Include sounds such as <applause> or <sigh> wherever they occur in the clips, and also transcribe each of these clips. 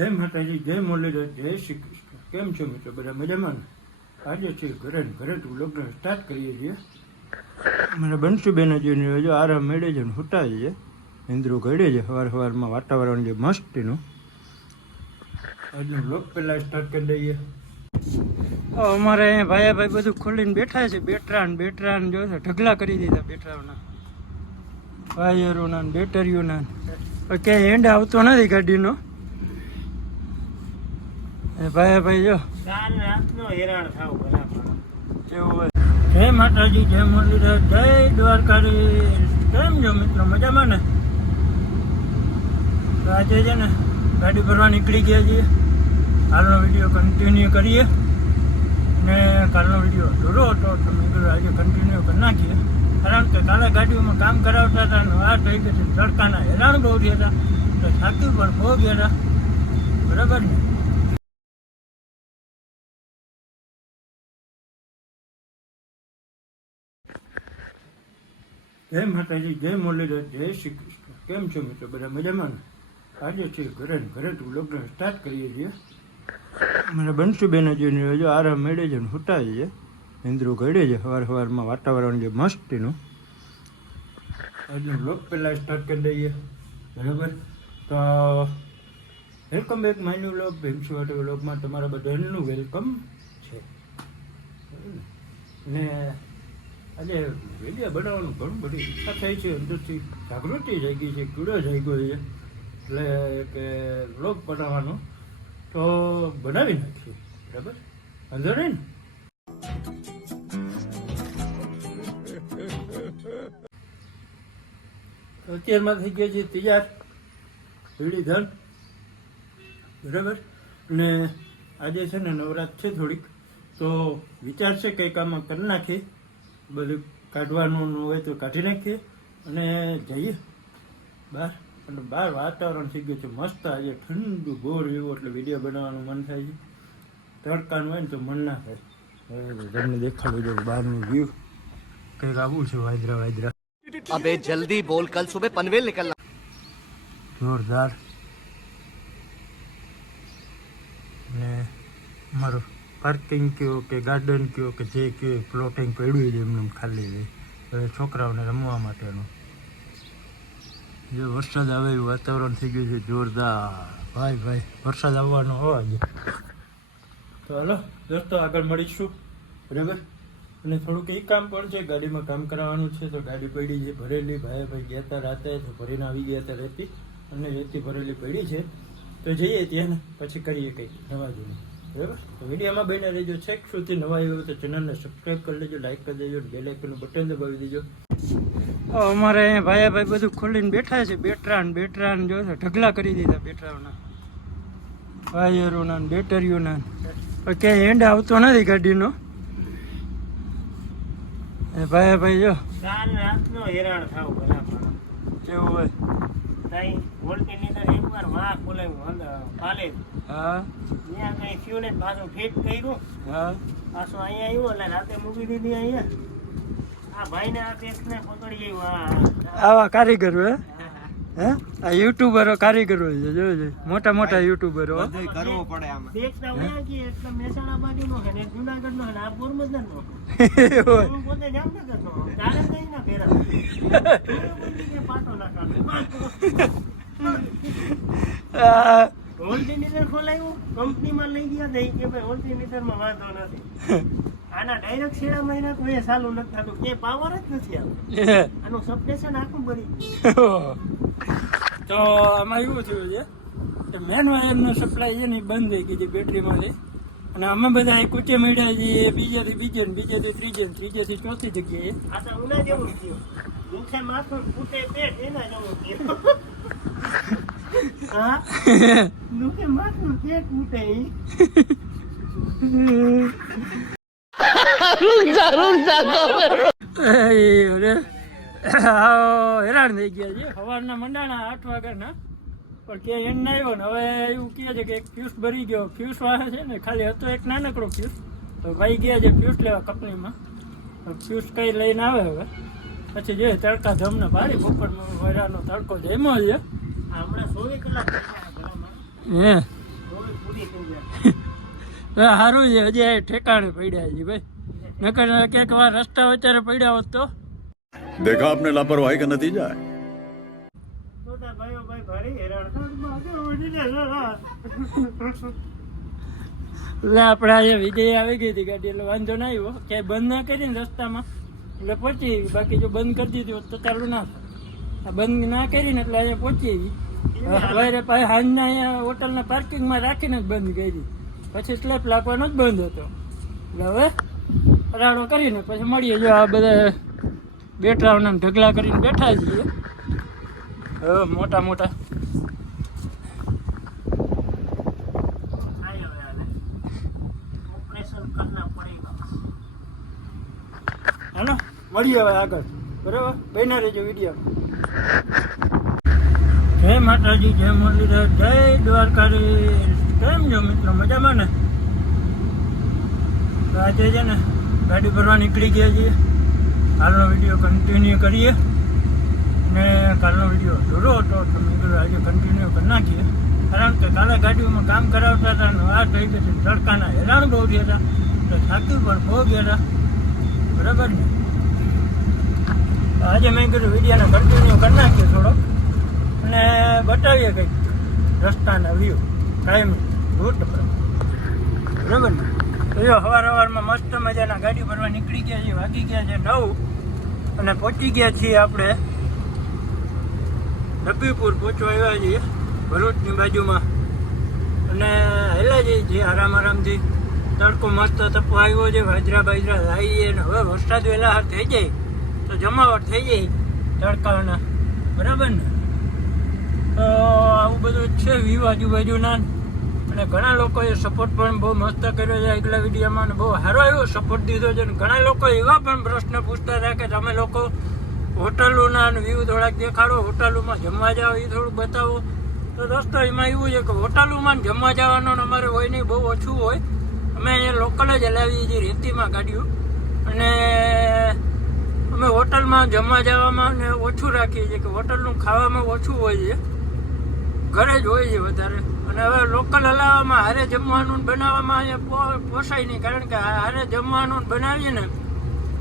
જય માતાજી, જય મુરલીધર, જય શ્રી કૃષ્ણ કેમ છો મિત્રો બધા મજામાં આજે છે ઘરે ઘરે તું લગ્ન સ્ટાર્ટ કરીએ છીએ. મારા બંશુબેન જે જો આરામ મેળે છે ને હુટાવી છે. ઇન્દ્રો ઘડે છે સવાર સવારમાં વાતાવરણ જે મસ્તીનું. આજનું લોક પહેલાં સ્ટાર્ટ કરી દઈએ. અમારે અહીંયા ભાઈ ભાઈ બધું ખોલીને બેઠા છે. બેટરા ને બેટરા જો ઢગલા કરી દીધા બેટરાઓના વાયરોના બેટરીઓના ક્યાંય એન્ડ આવતો નથી ગાડીનો. ભાઈ ભાઈ જો. હેરાન થાવ એવું હોય? જય માતાજી જય મુરલીધર જય દ્વારકાધીશ. કેમ જો મિત્રો? મજામાં ને? તો આજે છે ને ગાડી ભરવા નીકળી ગયા છીએ. હાલનો વીડિયો કન્ટિન્યુ કરીએ. ને કાલનો વીડિયો અધૂરો હતો તો મેં કીધું આજે કન્ટિન્યુ કરી નાખીએ. કારણ કે કાલે ગાડીઓમાં કામ કરાવતા હતા અને આ થઈ ગઈ તડકાના હેરાન બહુ થયા હતા. તો થાકી પણ બહુ ગયા હતા. બરાબર ને? જય માતાજી, જય મુરલીધર જય શ્રી કૃષ્ણ. કેમ છો મિત્રો? બધા મજામાં આજે છે ઘરે ઘરે તું લગ્ન સ્ટાર્ટ કરીએ છીએ. મારા બંશુબેન જોઈને જો આરામ મેળે છે ને હુટાવી છે. ઇન્દ્રો ઘડે છે. સવાર સવારમાં વાતાવરણ જે મસ્તીનું. આજનું લોક પહેલાં સ્ટાર્ટ કરી દઈએ. બરાબર? તો વેલકમ બેક માયનું લોક ભીમસુ વાટો લોકમાં તમારા બધાનું વેલકમ છે. ને? ને આજે વીડિયો બનાવવાનું ઘણું બધી ઈચ્છા થઈ છે, અંદરથી જાગૃતિ જાગી છે કીડો જાગ્યો છે. એટલે કે બ્લોગ બનાવવાનો તો બનાવી નાખીએ, બરાબર? નહીં ને? અત્યારમાં થઈ ગયા છે તૈયાર પીળી ધન, બરાબર? ને આજે છે ને નવરાત છે થોડીક, તો વિચાર છે કંઈક આમાં કરી નાખીએ. બધું કાઢવાનું હોય તો કાઢી નાખીએ અને જઈએ બહાર. અને બહાર વાતાવરણ થઈ ગયું છે મસ્ત. આજે ઠંડુ ગોળ એવું એટલે વીડિયો બનાવવાનું મન થાય છે. તડકાનું હોય ને તો મન ના થાય. તમને દેખાડું જો બહારનું વ્યૂ કંઈક આવું છે વાદરા વાદરા અબે જલ્દી બોલ કલ સુબહ પનવેલ નીકળના. જોરદાર. ને મારું પાર્કિંગ કયો કે ગાર્ડન કયો કે જે કયો પ્લોટિંગ પડ્યું છે એમને એમ ખાલી. હવે છોકરાઓને રમવા માટેનું. જે વરસાદ આવે એવું વાતાવરણ થઈ ગયું છે, જોરદાર. ભાઈ ભાઈ, વરસાદ આવવાનો અવાજ તો હાલો દોસ્તો આગળ મળીશું. બરાબર? અને થોડુંક એ કામ પણ છે, ગાડીમાં કામ કરાવવાનું છે, તો ગાડી પડી છે, ભરેલી. ભાઈ ભાઈ, ગયા હતા રાતે, તો ભરીને આવી ગયા હતા રેતી. અને રેતી ભરેલી પડી છે. તો જઈએ ત્યાં પછી કરીએ કંઈક, નવા જોઈએ વિડીયોમાં બને રહેજો. છેક સુધી નવા આવ્યો તો ચેનલને સબસ્ક્રાઈબ કરી લેજો લાઈક કરી દેજો બેલ આઇકનનું બટન દબાવી દેજો. અમારે અહીંયા ભાઈ ભાઈ બધું ખોલીને બેઠા છે. બેટરા ને બેટરા ને જો ઢગલા કરી દીધા બેટરાઓના. વાયરોના ને બેટરીઓના ક્યાંય એન્ડ આવતો નથી ગાડીનો. એ ભાઈ ભાઈ જો હેરાન થાવ બરાબર કેવું હોય? તઈ વોલ્ટેમીટર એકવાર વાહ ખોલાવ્યું અંદર કાલે હા. ત્યાં કઈ થયું ને પાછું ફિટ કર્યું. હા. પાછું અહીંયા આવ્યું એટલે રાતે મૂકી દીધી અહીંયા. આ ભાઈને આ પેક્સને પકડી આ આવા કારીગર હે. હે? આ યુટ્યુબરો કારીગરો છે જોજો મોટા મોટા યુટ્યુબરો હો. કરવો પડે આમાં. એટલે મહેસાણા બાજુનો છે ને એક જુનાગઢનો છે આ <laughs> હોય. હું પોતે જામનગરનો તારે કઈ ના ફેરા પાટો કંપનીમાં લઈ ગયા દઈ કે ભાઈ વોલ્ટીમીટરમાં વાંધો નથી. આના ડાયરેક્ટ શેડા મહિના કોઈ ચાલુ નથી થતું. કે પાવર જ નથી આવતો. આનું સબસ્ટેશન આખું ભરી ગયું. <laughs> તો આમાં એવું થયું છે કે મેન વાયરનો સપ્લાય છે ને એ બંધ થઈ ગઈ હતી બેટરીમાંથી અને અમે બધા એ કૂચે મળ્યા છીએ બીજેથી બીજે ને બીજેથી ત્રીજે ને ત્રીજેથી ચોથી જગ્યાએ. આ તો <laughs> <laughs> <laughs> હેરાન થઈ ગયા છે. સવારના મંડાણા આઠ વાગ્યાના પણ ક્યાંય એમ ના આવ્યો ને હવે એવું કહે છે કે એક ફ્યુઝ ભરી ગયો. ફ્યુઝ વાળા છે ને ખાલી હતો એક નાનકડો ફ્યુઝ તો ભાઈ ગયા છે ફ્યુઝ લેવા કંપનીમાં ફ્યુઝ કઈ લઈને આવે હવે? પછી જે તડકા ધમને ભારી બપોરમાં વરાનો તડકો જમ્યો છે. હમણાં ચોવીસ કલાક હે? સારું છે હજી ઠેકાણે પડ્યા છે ભાઈ. નકર ક્યાંક વાર રસ્તા વચ્ચે પડ્યા હોત તો देखा आपने लापरवाही का नतीजा है મોટા ભાઈઓ ભાઈ ભારી હેરાન થાય. માથે ઉડીને જરા. એટલે આપણે આજે વિજય આવી ગઈ હતી ગાડી એટલે વાંધો ના આવ્યો ક્યાંય બંધ ના કરીને રસ્તામાં એટલે પહોંચી આવી બાકી જો બંધ કરી દીધી હોત તો ચાલુ ના થાય આ બંધ ના કરીને એટલે અહીંયા પહોંચી આવી સવારે પાછી હાંજના અહીંયા હોટલના પાર્કિંગમાં રાખીને જ બંધ કરી પછી સ્લેપ લાગવાનો જ બંધ હતો એટલે હવે રાડો કરીને પછી મળીએ જો આ બધા બેઠાઓના ઢગલા કરીને બેઠા છીએ. હવે મોટા મોટા. હાલે. મળીએ હવે આગળ. બરાબર? બન્યા રહેજો વીડિયો. જય માતાજી જય મુરલીધર જય દ્વારકાધીશ. કેમ છો મિત્રો? મજામાં ને? આજે છે ને ગાડી ભરવા નીકળી ગયા છીએ. કાલનો વીડિયો કન્ટિન્યુ કરીએ. ને કાલનો વીડિયો અધૂરો હતો, તો મેં કીધું આજે કન્ટિન્યુ કરી નાખીએ. કારણ કે કાલે ગાડીઓમાં કામ કરાવતા હતા ને આ થઈ ગઈ તડકાના હેરાન બહુ ગયા હતા. તો થાકી પણ બહુ ગયા બરાબર ને? આજે મેં કીધું વિડીયોને કન્ટિન્યુ કરી નાખીએ થોડો અને બતાવીએ કંઈક રસ્તાના વ્યૂ કાયમી રૂટ બરાબર ને? તો જો સવાર સવારમાં મસ્ત મજાના ગાડી ભરવા નીકળી ગયા છે વાગી ગયા છે નવ. અને પહોંચી ગયા છીએ આપણે નબીપુર પહોંચવા આવ્યા છીએ ભરૂચની બાજુમાં. અને હેલા જઈએ છીએ આરામ આરામથી. તડકો મસ્ત તપો આવ્યો છે, વાજરા બાજરા લાવીએ અને હવે વરસાદ વહેલા હાથ થઈ જાય તો જમાવટ થઈ જાય તડકાના. બરાબર ને? તો આવું બધું છે વ્યૂ આજુબાજુના અને ઘણા લોકોએ સપોર્ટ પણ બહુ મસ્ત કર્યો છે આગલા વિડીયોમાં અને બહુ સારો એવો સપોર્ટ દીધો છે અને ઘણા લોકો એવા પણ પ્રશ્ન પૂછતા હતા કે તમે લોકો હોટલોના વ્યૂ થોડાક દેખાડો, હોટલોમાં જમવા જાઓ એ થોડુંક બતાવો. તો દોસ્તો, એમાં એવું છે કે હોટલોમાં જમવા જવાનું અમારે હોય નહીં, બહુ ઓછું હોય. અમે અહીંયા લોકલ જ હલાવીએ છીએ, રેતીમાં ગાડીઓ અને અમે હોટલમાં જમવા જવામાં ને ઓછું રાખીએ છીએ કે હોટલનું ખાવામાં ઓછું હોય છે. ઘરે જ હોય છે વધારે. અને હવે લોકલ હલાવવામાં હારે જમવાનું બનાવવામાં અહીંયા પોસાય નહીં. કારણ કે હારે જમવાનું બનાવીએ ને,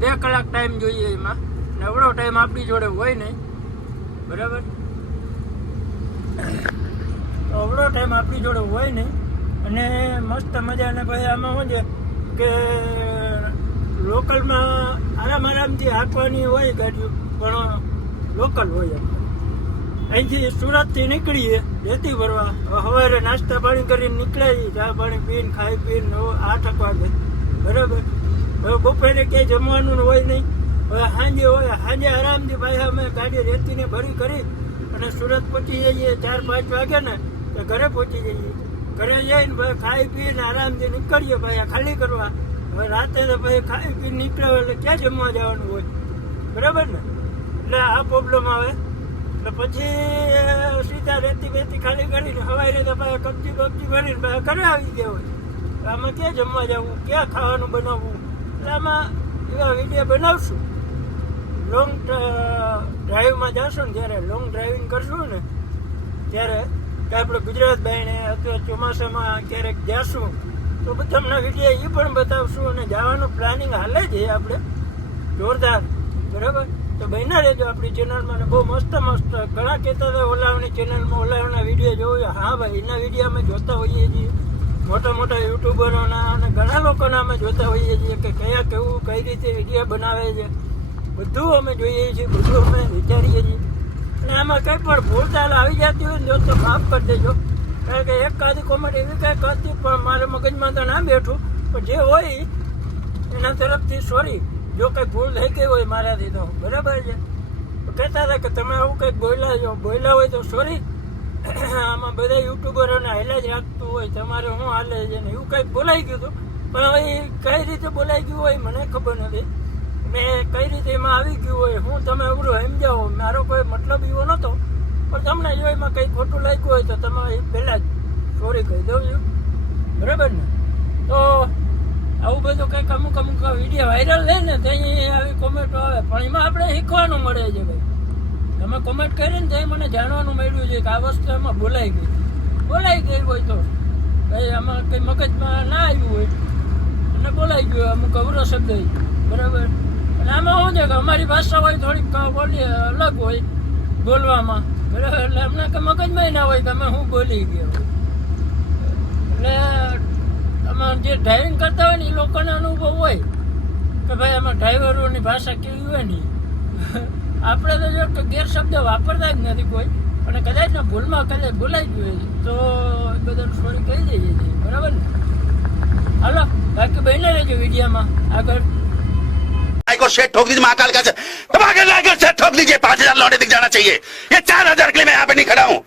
બે કલાક ટાઈમ જોઈએ એમાં. ને એવડો ટાઈમ આપણી જોડે હોય નહીં. બરાબર? તો અવડો ટાઈમ આપણી જોડે હોય નહીં. અને મસ્ત મજાને ભાઈ આમાં શું છે કે, લોકલમાં આરામ આરામથી હાંકવાની હોય ગાડીઓ, પણ લોકલ હોય એમ. અહીંથી સુરતથી નીકળીએ, રેતી ભરવા. સવારે નાસ્તા પાણી કરીને નીકળાય ચા પાણી પીને, ખાઈ પીને આઠ વાગે બરાબર? હવે બપોરે ક્યાંય જમવાનું હોય નહીં. હવે સાંજે હોય, સાંજે આરામથી ભાઈ અમે ગાડી રેતીને ભરી કરી અને સુરત પહોંચી જઈએ ચાર પાંચ વાગે ને, તો ઘરે પહોંચી જઈએ. ઘરે જઈને ભાઈ ખાઈ પીને આરામથી નીકળીએ ભાઈ ખાલી કરવા. હવે રાતે તો ભાઈ ખાઈ પીને નીકળ્યા એટલે ક્યાં જમવા જવાનું હોય? બરાબર ને? એટલે આ પ્રોબ્લેમ આવે. એટલે પછી સીધા રેતી બેતી ખાલી કરીને હવાઈ તો પાછા કબજી બબજી ભરીને પાછા ઘરે આવી ગયા હોય. આમાં ક્યાં જમવા જવું? ક્યાં ખાવાનું બનાવવું? એટલે આમાં એવા વીડિયો બનાવશું. લોંગ ડ્રાઈવમાં જશું ને ત્યારે લોંગ ડ્રાઇવિંગ કરશું ને, ત્યારે કે આપણે ગુજરાત બાયણે અથવા ચોમાસામાં ક્યારેક જશું, તો તમને વીડિયો એ પણ બતાવશું અને જવાનું પ્લાનિંગ હાલે છે આપણે. જોરદાર. બરાબર? તો બહેના રહેજો આપણી ચેનલમાં બહુ મસ્ત મસ્ત ઘણા કહેતા હતા ઓલાવની ચેનલમાં ઓલાવના વીડિયો જોવો હા ભાઈ, એના વીડિયો અમે જોતા હોઈએ છીએ. મોટા મોટા યુટ્યુબરોના અને ઘણા લોકોના અમે જોતા હોઈએ છીએ કે કયા કેવું, કઈ રીતે વીડિયો બનાવે છે. બધું અમે જોઈએ છીએ, બધું અમે વિચારીએ છીએ. અને આમાં કંઈ પણ ભૂલ ચાલ આવી જતી હોય ને જો તો માફ કરી દેજો. કારણ કે એક કાદી કોમેન્ટ એવી કંઈ કરતી પણ મારા મગજમાં તો ના બેઠું. પણ જે હોય એના તરફથી સોરી જો કંઈ ભૂલ થઈ ગઈ હોય મારાથી તો, બરાબર છે? કહેતા હતા કે તમે આવું કંઈક બોલ્યા છો, બોલ્યા હોય તો સોરી આમાં બધા યુટ્યુબરોને હાલ્યા જ રાખતું હોય, તમારે શું હાલે છે ને એવું કંઈક બોલાઈ ગયું હતું. પણ હવે એ કઈ રીતે બોલાઈ ગયું હોય મને ખબર નથી. મેં કઈ રીતે એમાં આવી ગયું હોય, હું તમે અવરું સમજાવો. મારો કોઈ મતલબ એવો નહોતો. પણ તમને જો એમાં કંઈ ખોટું લાગ્યું હોય તો તમે એ પહેલાં જ સોરી કહી દઉં છું. બરાબર ને? તો આવું બધું કંઈક અમુક અમુક વીડિયો વાયરલ લે ને ત્યાં આવી કોમેન્ટો આવે. પણ એમાં આપણે શીખવાનું મળે છે ભાઈ. તમે કોમેન્ટ કરીને ત્યાં મને જાણવાનું મળ્યું છે કે આ વસ્તુ એમાં બોલાઈ ગઈ. બોલાઈ ગઈ હોય તો. ભાઈ, આમાં કંઈ મગજમાં ના આવ્યું હોય. અને બોલાઈ ગયો અમુક અવરો શબ્દ. બરાબર? અને આમાં શું છે કે અમારી ભાષા હોય થોડીક બોલી અલગ હોય બોલવામાં. બરાબર? એટલે અમને મગજમાં ના હોય અમે શું બોલી ગયો એટલે આમાં જે ડ્રાઇવિંગ કરતા હોય ને એ લોકોને અનુભવ હોય કે ભાઈ આમાં ડ્રાઈવરોની ભાષા કેવી હોય ને <laughs> આપણે તો જો કે ગેરશબ્દ વાપરતા જ નથી કોઈ અને કદાચ ને ભૂલમાં કદાચ બોલાઈ ગયું હોય તો એ બધાનું સોરી કહી દઈએ છીએ બરાબર ને હાલો બાકી બહેને રહેજો વિડીયામાં આગળ को शेट ठोक दीजिए महाकाल का धमाकेदार को शेट ठोक दीजिए पांच हजार लौटे दिख जाना चाहिए ये चार हजार के लिए मैं यहाँ पे नहीं खड़ा हूँ